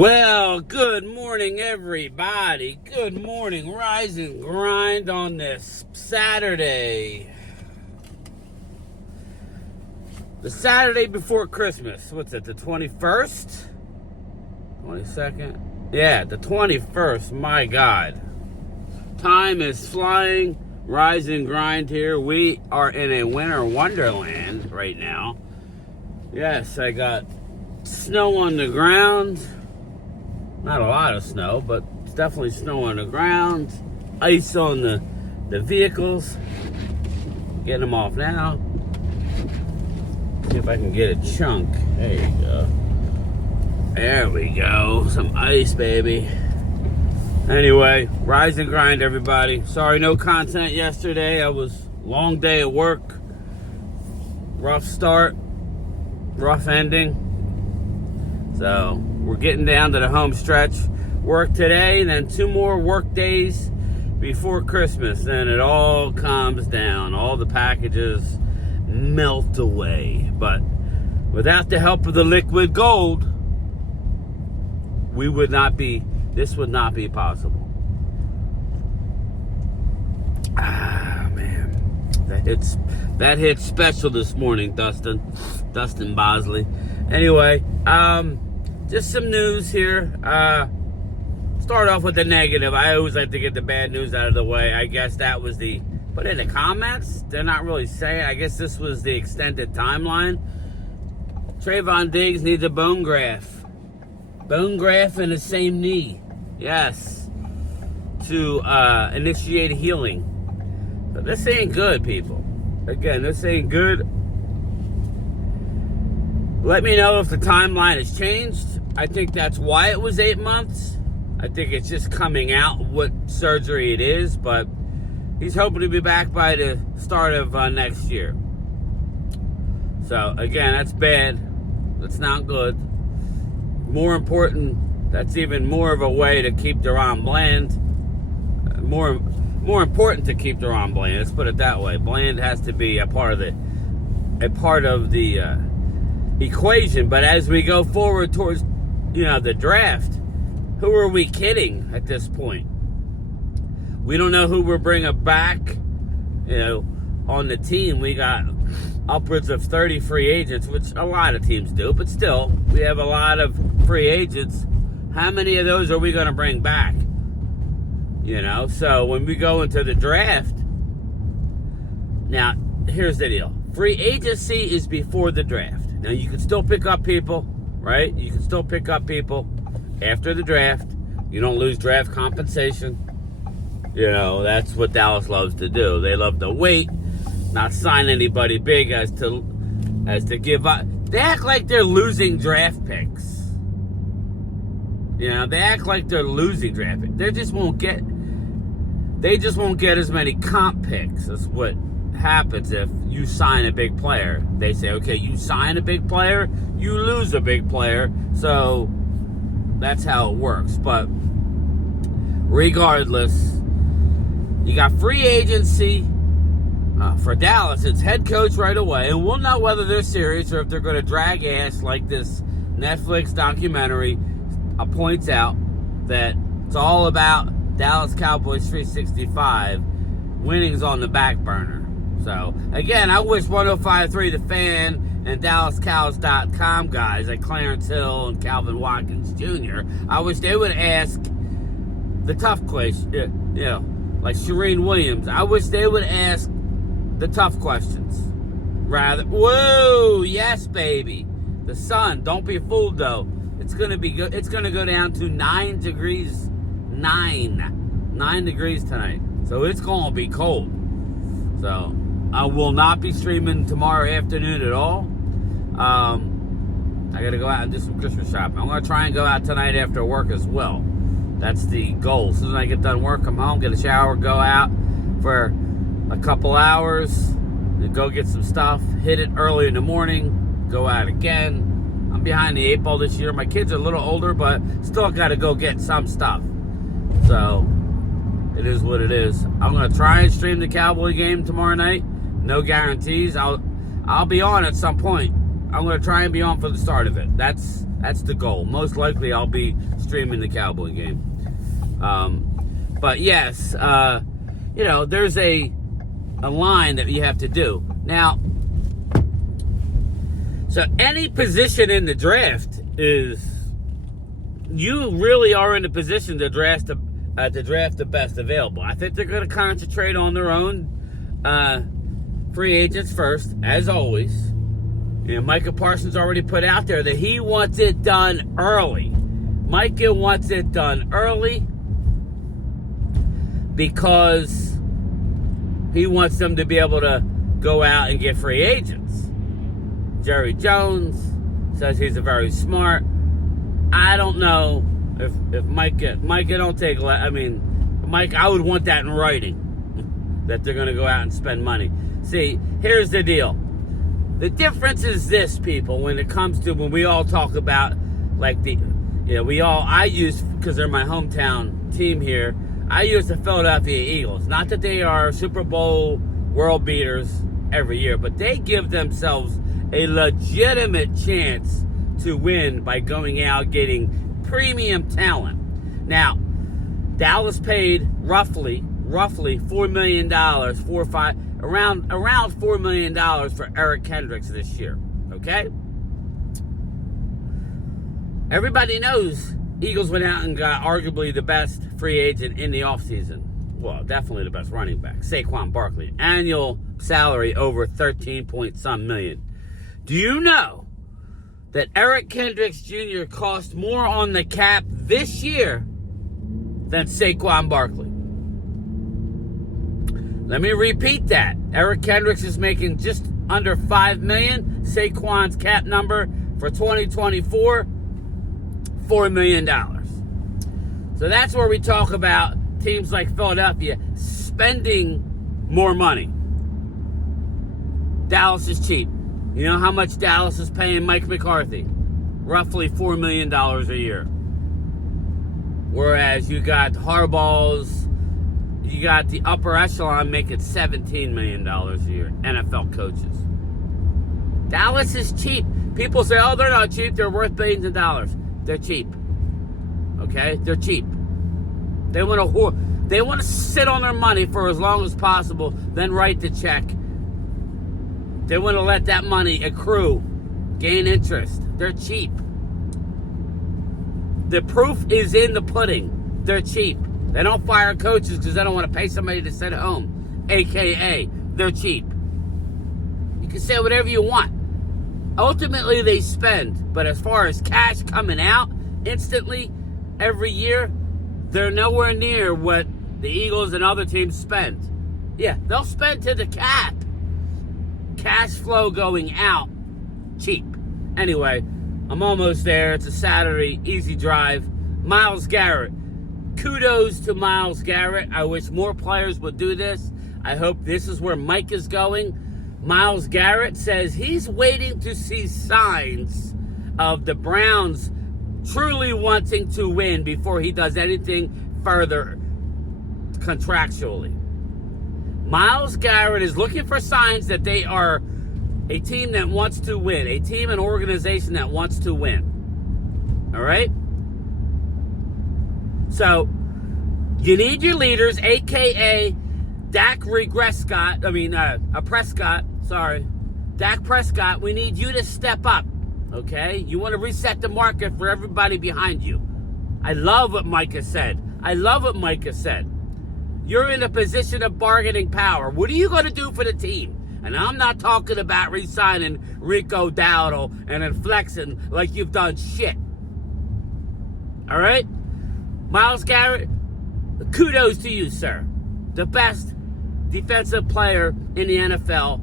Well, good morning, everybody. Good morning, rise and grind on this Saturday. The Saturday before Christmas. What's it, the 21st? 22nd? Yeah, the 21st. My God. Time is flying. Rise and grind here. We are in a winter wonderland right now. Yes, I got snow on the ground. Not a lot of snow, but it's definitely snow on the ground. Ice on the vehicles. Getting them off now. See if I can get a chunk. There you go. There we go. Some ice, baby. Anyway, rise and grind, everybody. Sorry, no content yesterday. I was long day at work. Rough start. Rough ending. So we're getting down to the home stretch. Work today, and then 2 more work days before Christmas. Then it all calms down. All the packages melt away. But without the help of the liquid gold, this would not be possible. Ah, man. That hit special this morning, Dustin Bosley. Anyway, just some news here. Start off with the negative. I always like to get the bad news out of the way. I guess that was put in the comments. They're not really saying. I guess this was the extended timeline. Trevon Diggs needs a bone graft. Bone graft in the same knee. Yes. To initiate healing. But this ain't good, people. Again, this ain't good. Let me know if the timeline has changed. I think that's why it was 8 months. I think it's just coming out what surgery it is, but he's hoping to be back by the start of next year. So, again, that's bad. That's not good. More important, that's even more of a way to keep Deron Bland. More important to keep Deron Bland. Let's put it that way. Bland has to be a part of the equation. But as we go forward towards, the draft, who are we kidding at this point? We don't know who we're bringing back. On the team, we got upwards of 30 free agents, which a lot of teams do, but still, we have a lot of free agents. How many of those are we going to bring back? So when we go into the draft, now, here's the deal. Free agency is before the draft. Now, you can still pick up people, right? You can still pick up people after the draft. You don't lose draft compensation. That's what Dallas loves to do. They love to wait, not sign anybody big as to give up. They act like they're losing draft picks. They act like they're losing draft picks. They just won't get as many comp picks. That's what happens if you sign a big player. They say, okay, you sign a big player, you lose a big player. So that's how it works. But regardless, you got free agency. For Dallas, it's head coach right away. And we'll know whether they're serious or if they're going to drag ass like this Netflix documentary points out, that it's all about Dallas Cowboys 365. Winning's on the back burner. So, again, I wish 105.3 The Fan and DallasCows.com guys like Clarence Hill and Calvin Watkins Jr., I wish they would ask the tough question, like Shireen Williams. I wish they would ask the tough questions. Whoa, yes, baby. The sun, don't be fooled, though. It's going to be good. It's going to go down to 9 degrees. 9 degrees tonight. So it's going to be cold. So I will not be streaming tomorrow afternoon at all. I got to go out and do some Christmas shopping. I'm going to try and go out tonight after work as well. That's the goal. As soon as I get done work, come home, get a shower, go out for a couple hours, and go get some stuff, hit it early in the morning, go out again. I'm behind the 8 ball this year. My kids are a little older, but still got to go get some stuff. So it is what it is. I'm going to try and stream the Cowboy game tomorrow night. No guarantees. I'll be on at some point. I'm going to try and be on for the start of it. That's That's the goal. Most likely I'll be streaming the Cowboy game. But yes, there's a line that you have to do. Now, so any position in the draft is, you really are in a position to draft the best available. I think they're going to concentrate on their own free agents first, as always. Micah Parsons already put out there that he wants it done early. Micah wants it done early because he wants them to be able to go out and get free agents. Jerry Jones says he's a very smart. I don't know if Micah don't take. Mike, I would want that in writing that they're going to go out and spend money. See, here's the deal. The difference is this, people, when it comes to when we all talk about I use, because they're my hometown team here, I use the Philadelphia Eagles. Not that they are Super Bowl world beaters every year, but they give themselves a legitimate chance to win by going out getting premium talent. Now, Dallas paid roughly $4 million, around $4 million for Eric Kendricks this year. Okay? Everybody knows Eagles went out and got arguably the best free agent in the offseason. Well, definitely the best running back, Saquon Barkley. Annual salary over 13 point some million. Do you know that Eric Kendricks Jr. cost more on the cap this year than Saquon Barkley? Let me repeat that. Eric Kendricks is making just under $5 million. Saquon's cap number for 2024, $4 million. So that's where we talk about teams like Philadelphia spending more money. Dallas is cheap. You know how much Dallas is paying Mike McCarthy? Roughly $4 million a year. Whereas you got Harbaugh's, you got the upper echelon making $17 million a year, NFL coaches. Dallas is cheap. People say, oh, they're not cheap. They're worth billions of dollars. They're cheap. Okay? They're cheap. They want to sit on their money for as long as possible, then write the check. They want to let that money accrue, gain interest. They're cheap. The proof is in the pudding. They're cheap. They don't fire coaches because they don't want to pay somebody to sit at home. AKA, they're cheap. You can say whatever you want. Ultimately, they spend. But as far as cash coming out instantly every year, they're nowhere near what the Eagles and other teams spend. Yeah, they'll spend to the cap. Cash flow going out, cheap. Anyway, I'm almost there. It's a Saturday, easy drive. Myles Garrett. Kudos to Myles Garrett. I wish more players would do this. I hope this is where Mike is going. Myles Garrett says he's waiting to see signs of the Browns truly wanting to win before he does anything further contractually. Myles Garrett is looking for signs that they are a team that wants to win, a team and organization that wants to win. All right? So, you need your leaders, a.k.a. Dak Prescott. Dak Prescott, we need you to step up, okay? You want to reset the market for everybody behind you. I love what Micah said. You're in a position of bargaining power. What are you going to do for the team? And I'm not talking about re-signing Rico Dowdle and then flexing like you've done shit. All right? Myles Garrett, kudos to you, sir. The best defensive player in the NFL.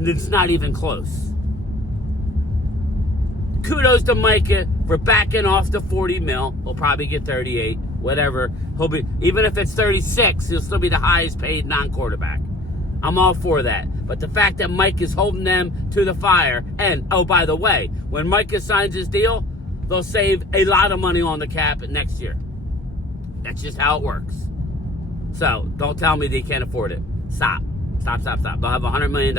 It's not even close. Kudos to Micah for backing off the 40 mil. He'll probably get 38, whatever. He'll be, even if it's 36, he'll still be the highest paid non-quarterback. I'm all for that. But the fact that Mike is holding them to the fire, and, oh, by the way, when Micah signs his deal, they'll save a lot of money on the cap next year. That's just how it works. So, don't tell me they can't afford it. Stop. They'll have $100 million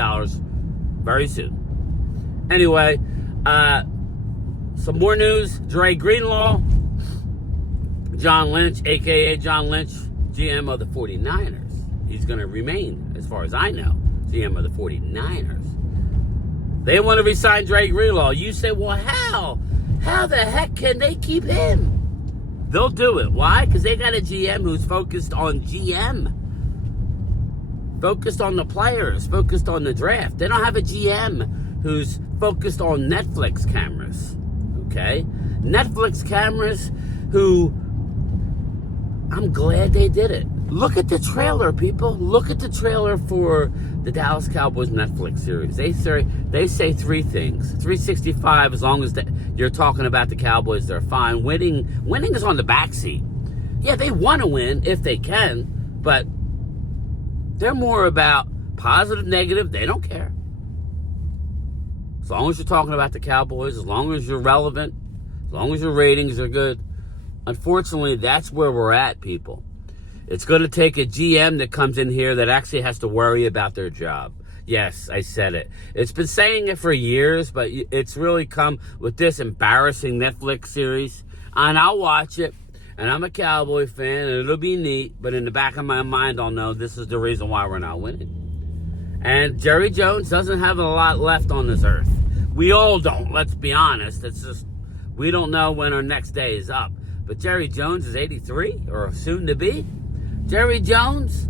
very soon. Anyway, some more news. Dre Greenlaw, John Lynch, a.k.a. John Lynch, GM of the 49ers. He's going to remain, as far as I know, GM of the 49ers. They want to resign Dre Greenlaw. You say, well, how? How the heck can they keep him? They'll do it. Why? Because they got a GM who's focused on GM. Focused on the players. Focused on the draft. They don't have a GM who's focused on Netflix cameras. Okay? Netflix cameras who... I'm glad they did it. Look at the trailer, people. Look at the trailer for the Dallas Cowboys Netflix series. They say three things. 365, as long as you're talking about the Cowboys, they're fine. Winning is on the backseat. Yeah, they want to win if they can, but they're more about positive, negative. They don't care. As long as you're talking about the Cowboys, as long as you're relevant, as long as your ratings are good. Unfortunately, that's where we're at, people. It's going to take a GM that comes in here that actually has to worry about their job. Yes, I said it. It's been saying it for years, but it's really come with this embarrassing Netflix series. And I'll watch it, and I'm a Cowboy fan, and it'll be neat, but in the back of my mind, I'll know this is the reason why we're not winning. And Jerry Jones doesn't have a lot left on this earth. We all don't, let's be honest. It's just, we don't know when our next day is up. But Jerry Jones is 83, or soon to be. Jerry Jones,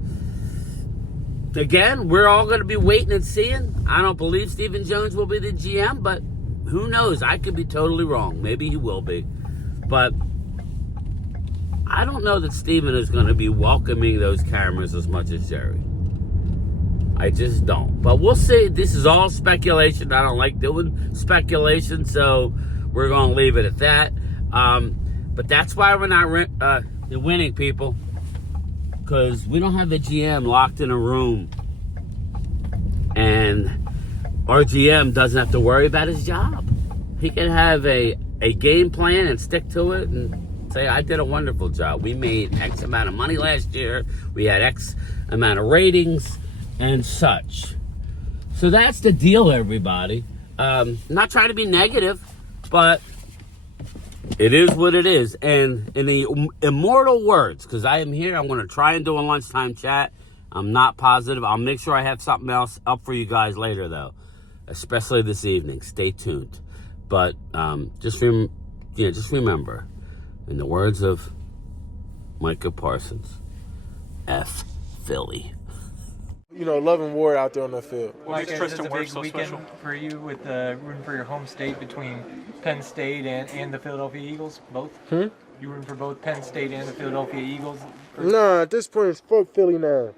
again, we're all going to be waiting and seeing. I don't believe Stephen Jones will be the GM, but who knows? I could be totally wrong. Maybe he will be. But I don't know that Stephen is going to be welcoming those cameras as much as Jerry. I just don't. But we'll see. This is all speculation. I don't like doing speculation, so we're going to leave it at that. But that's why we're not winning, people. Because we don't have a GM locked in a room. And our GM doesn't have to worry about his job. He can have a game plan and stick to it and say, I did a wonderful job. We made X amount of money last year. We had X amount of ratings and such. So that's the deal, everybody. Not trying to be negative, but... it is what it is. And in the immortal words, because I am here, I'm going to try and do a lunchtime chat. I'm not positive. I'll make sure I have something else up for you guys later, though, especially this evening. Stay tuned. But just remember, in the words of Micah Parsons, F Philly. You know, love and war out there on the field. Like, is this a big weekend for you with rooting for your home state between Penn State and the Philadelphia Eagles, both? You rooting for both Penn State and the Philadelphia Eagles? Nah, at this point, it's fuck Philly now.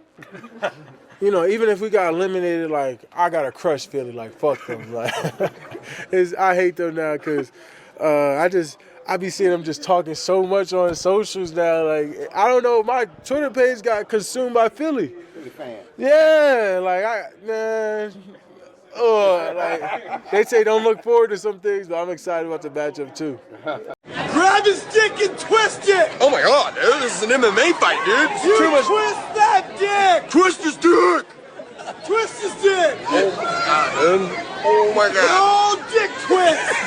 You know, even if we got eliminated, like, I got to crush Philly, like, fuck them. Like, I hate them now because I be seeing them just talking so much on socials now. Like, I don't know, my Twitter page got consumed by Philly. Fan. Yeah, like like they say don't look forward to some things, but I'm excited about the matchup too. Grab his dick and twist it! Oh my god, dude, this is an MMA fight, dude. You twist that dick! Twist his dick! Twist his dick! Oh my god, dude. Oh my god. Oh, dick twist!